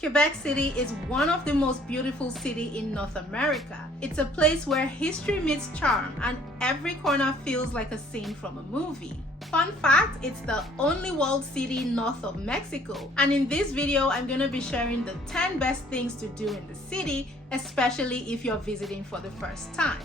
Quebec City is one of the most beautiful cities in North America. It's a place where history meets charm and every corner feels like a scene from a movie. Fun fact, it's the only walled city north of Mexico. And in this video, I'm going to be sharing the 10 best things to do in the city, especially if you're visiting for the first time.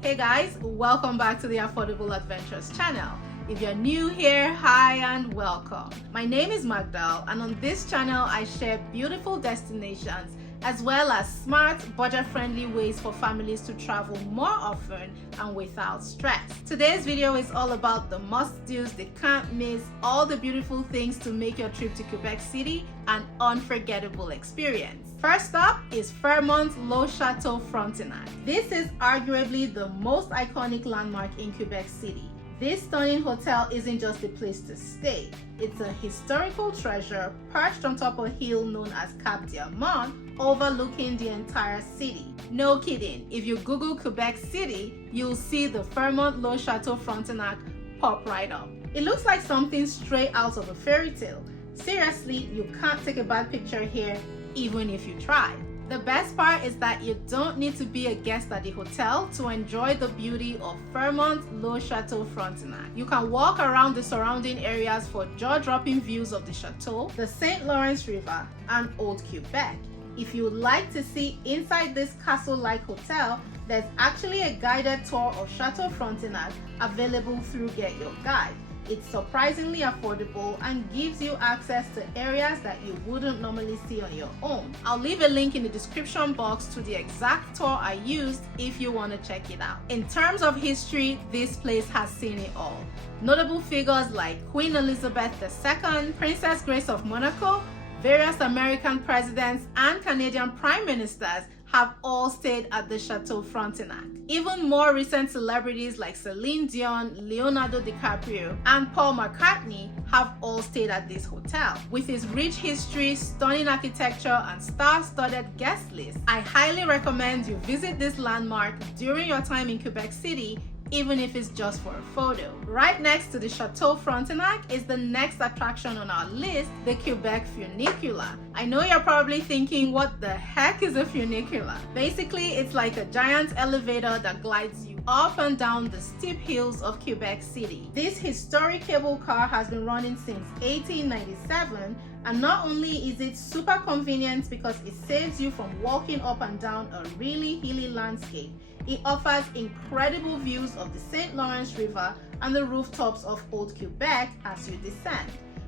Hey guys, welcome back to the Affordable Adventures channel. If you're new here, hi and welcome. My name is Magdal, and on this channel I share beautiful destinations as well as smart, budget-friendly ways for families to travel more often and without stress. Today's video is all about the must-dos, the can't miss, all the beautiful things to make your trip to Quebec City an unforgettable experience. First up is Fairmont's Château Frontenac. This is arguably the most iconic landmark in Quebec City. This stunning hotel isn't just a place to stay. It's a historical treasure perched on top of a hill known as Cap Diamant, overlooking the entire city. No kidding, if you Google Quebec City, you'll see the Fairmont Château Frontenac pop right up. It looks like something straight out of a fairy tale. Seriously, you can't take a bad picture here, even if you try. The best part is that you don't need to be a guest at the hotel to enjoy the beauty of Fairmont's Château Frontenac. You can walk around the surrounding areas for jaw-dropping views of the chateau, the St. Lawrence River, and Old Quebec. If you would like to see inside this castle-like hotel, there's actually a guided tour of Château Frontenac available through Get Your Guide. It's surprisingly affordable and gives you access to areas that you wouldn't normally see on your own. I'll leave a link in the description box to the exact tour I used if you want to check it out. In terms of history, this place has seen it all. Notable figures like Queen Elizabeth II, Princess Grace of Monaco, various American presidents, and Canadian prime ministers have all stayed at the Château Frontenac. Even more recent celebrities like Celine Dion, Leonardo DiCaprio, and Paul McCartney have all stayed at this hotel. With its rich history, stunning architecture, and star-studded guest list, I highly recommend you visit this landmark during your time in Quebec City, even if it's just for a photo. Right next to the Château Frontenac is the next attraction on our list, the Quebec Funicular. I know you're probably thinking, what the heck is a funicular? Basically, it's like a giant elevator that glides you up and down the steep hills of Quebec City. This historic cable car has been running since 1897, and not only is it super convenient because it saves you from walking up and down a really hilly landscape, it offers incredible views of the St. Lawrence River and the rooftops of Old Quebec as you descend.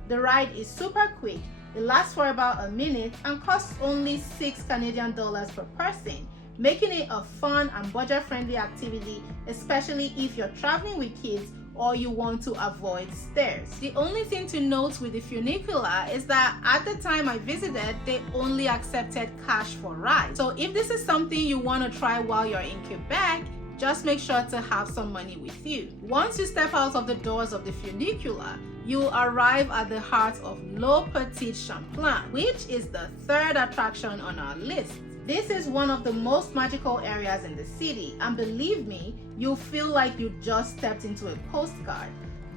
The ride is super quick, it lasts for about a minute and costs only $6 Canadian per person, making it a fun and budget-friendly activity, especially if you're traveling with kids or you want to avoid stairs. The only thing to note with the funicular is that at the time I visited, they only accepted cash for rides. So if this is something you want to try while you're in Quebec, just make sure to have some money with you. Once you step out of the doors of the funicular, you'll arrive at the heart of Petit-Champlain, which is the third attraction on our list. This is one of the most magical areas in the city, and believe me, you'll feel like you just stepped into a postcard.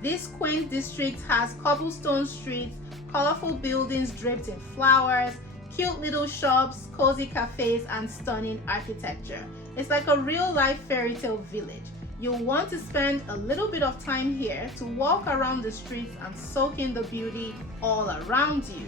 This quaint district has cobblestone streets, colorful buildings draped in flowers, cute little shops, cozy cafes, and stunning architecture. It's like a real-life fairy tale village. You'll want to spend a little bit of time here to walk around the streets and soak in the beauty all around you.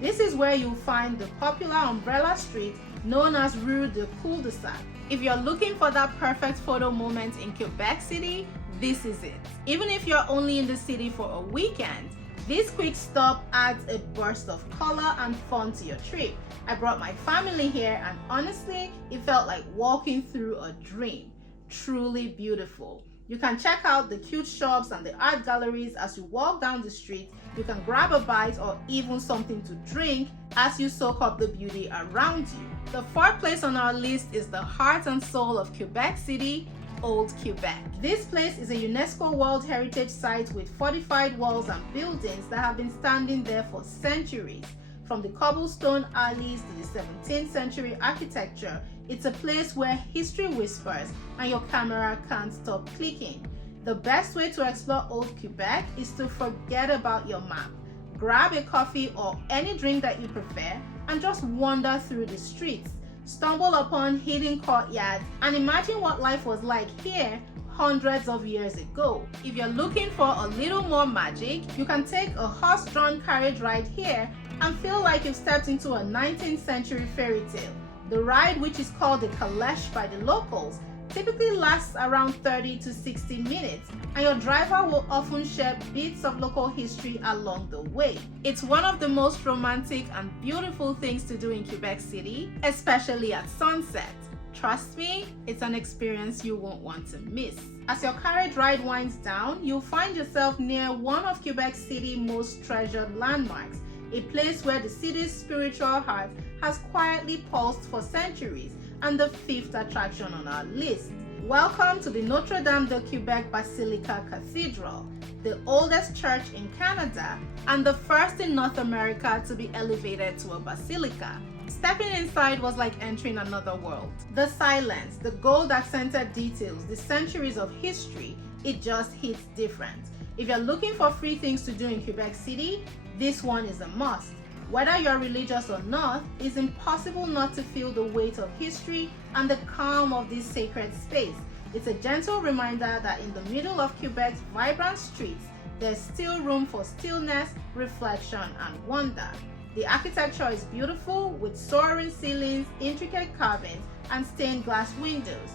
This is where you'll find the popular umbrella street known as Rue de Cul-de-Sac. If you're looking for that perfect photo moment in Quebec City, this is it. Even if you're only in the city for a weekend, this quick stop adds a burst of color and fun to your trip. I brought my family here and honestly, it felt like walking through a dream. Truly beautiful. You can check out the cute shops and the art galleries as you walk down the street. You can grab a bite or even something to drink as you soak up the beauty around you. The fourth place on our list is the heart and soul of Quebec City, Old Quebec. This place is a UNESCO World Heritage Site with fortified walls and buildings that have been standing there for centuries. From the cobblestone alleys to the 17th century architecture, It's a place where history whispers and your camera can't stop clicking. The best way to explore Old Quebec is to forget about your map. Grab a coffee or any drink that you prefer and just wander through the streets. Stumble upon hidden courtyards and imagine what life was like here hundreds of years ago. If you're looking for a little more magic, you can take a horse-drawn carriage ride here and feel like you've stepped into a 19th century fairy tale. The ride, which is called the caleche by the locals, typically lasts around 30 to 60 minutes, and your driver will often share bits of local history along the way. It's one of the most romantic and beautiful things to do in Quebec City, especially at sunset. Trust me, it's an experience you won't want to miss. As your carriage ride winds down, you'll find yourself near one of Quebec City's most treasured landmarks, a place where the city's spiritual heart has quietly pulsed for centuries, and the fifth attraction on our list. Welcome to the Notre Dame de Quebec Basilica Cathedral, the oldest church in Canada and the first in North America to be elevated to a basilica. Stepping inside was like entering another world. The silence, the gold-accented details, the centuries of history, it just hits different. If you're looking for free things to do in Quebec City, this one is a must. Whether you're religious or not, it's impossible not to feel the weight of history and the calm of this sacred space. It's a gentle reminder that in the middle of Quebec's vibrant streets, there's still room for stillness, reflection, and wonder. The architecture is beautiful, with soaring ceilings, intricate carvings, and stained glass windows.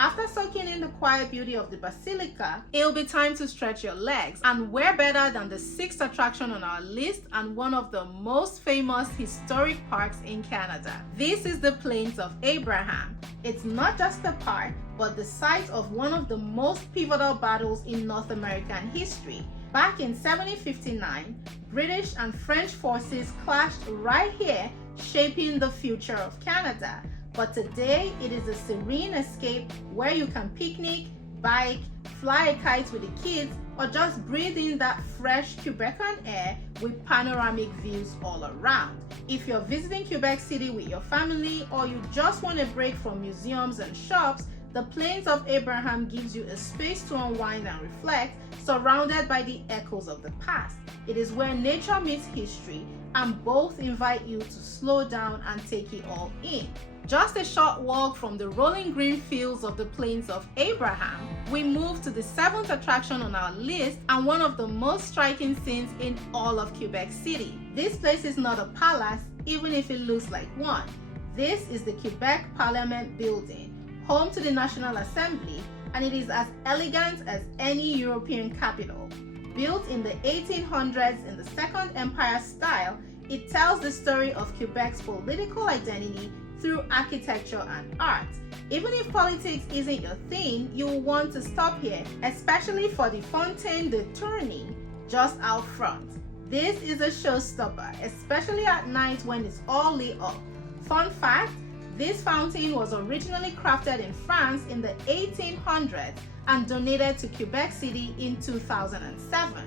After soaking in the quiet beauty of the basilica, it'll be time to stretch your legs. And where better than the sixth attraction on our list and one of the most famous historic parks in Canada. This is the Plains of Abraham. It's not just a park, but the site of one of the most pivotal battles in North American history. Back in 1759, British and French forces clashed right here, shaping the future of Canada. But today, it is a serene escape where you can picnic, bike, fly a kite with the kids, or just breathe in that fresh Quebecan air with panoramic views all around. If you're visiting Quebec City with your family, or you just want a break from museums and shops, the Plains of Abraham gives you a space to unwind and reflect, surrounded by the echoes of the past. It is where nature meets history, and both invite you to slow down and take it all in. Just a short walk from the rolling green fields of the Plains of Abraham, we move to the seventh attraction on our list and one of the most striking scenes in all of Quebec City. This place is not a palace, even if it looks like one. This is the Quebec Parliament building, home to the National Assembly, and it is as elegant as any European capital. Built in the 1800s in the Second Empire style, it tells the story of Quebec's political identity through architecture and art. Even if politics isn't your thing, you will want to stop here, especially for the Fontaine de Tournai just out front. This is a showstopper, especially at night when it's all lit up. Fun fact, this fountain was originally crafted in France in the 1800s and donated to Quebec City in 2007.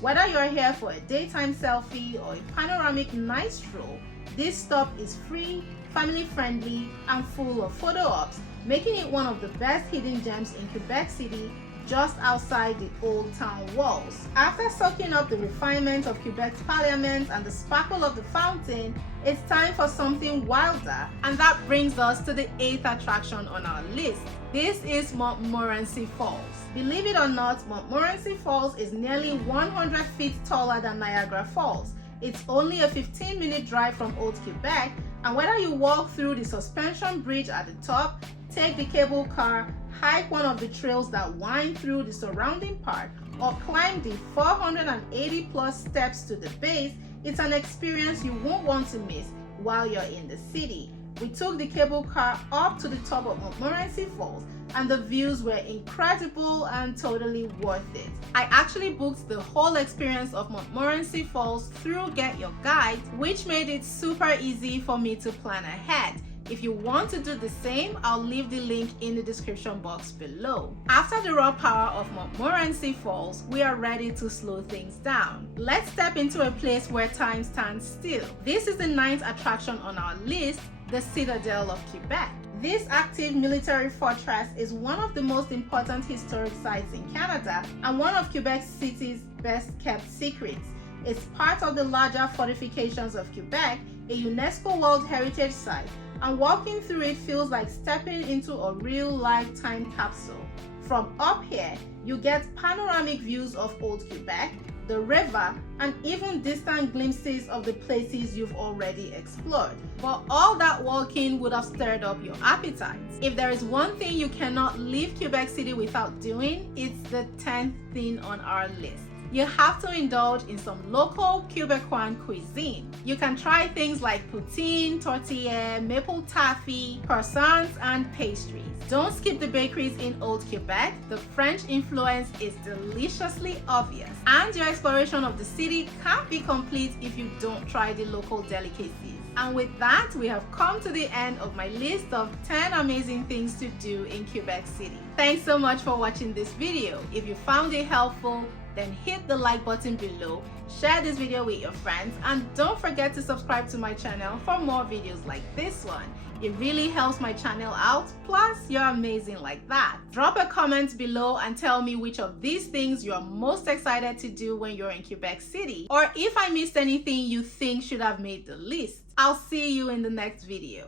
Whether you're here for a daytime selfie or a panoramic night stroll, this stop is free, family-friendly, and full of photo ops, making it one of the best hidden gems in Quebec City, just outside the old town walls. After soaking up the refinement of Quebec's parliament and the sparkle of the fountain, it's time for something wilder, and that brings us to the eighth attraction on our list. This is Montmorency Falls. Believe it or not, Montmorency Falls is nearly 100 feet taller than Niagara Falls. It's only a 15-minute drive from Old Quebec, and whether you walk through the suspension bridge at the top, take the cable car, hike one of the trails that wind through the surrounding park, or climb the 480 plus steps to the base, it's an experience you won't want to miss while you're in the city. We took the cable car up to the top of Montmorency Falls, and the views were incredible and totally worth it. I actually booked the whole experience of Montmorency Falls through Get Your Guide, which made it super easy for me to plan ahead. If you want to do the same, I'll leave the link in the description box below. After the raw power of Montmorency Falls, we are ready to slow things down. Let's step into a place where time stands still. This is the ninth attraction on our list, the Citadel of Quebec. This active military fortress is one of the most important historic sites in Canada and one of Quebec City's best kept secrets. It's part of the larger fortifications of Quebec, a UNESCO World Heritage Site, and walking through it feels like stepping into a real lifetime capsule. From up here, you get panoramic views of Old Quebec, the river, and even distant glimpses of the places you've already explored. But all that walking would have stirred up your appetite. If there is one thing you cannot leave Quebec City without doing, it's the 10th thing on our list. You have to indulge in some local Quebecois cuisine. You can try things like poutine, tortilla, maple taffy, croissants, and pastries. Don't skip the bakeries in Old Quebec. The French influence is deliciously obvious. And your exploration of the city can't be complete if you don't try the local delicacies. And with that, we have come to the end of my list of 10 amazing things to do in Quebec City. Thanks so much for watching this video. If you found it helpful, then hit the like button below, share this video with your friends, and don't forget to subscribe to my channel for more videos like this one. It really helps my channel out, plus you're amazing like that. Drop a comment below and tell me which of these things you're most excited to do when you're in Quebec City, or if I missed anything you think should have made the list. I'll see you in the next video.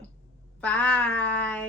Bye!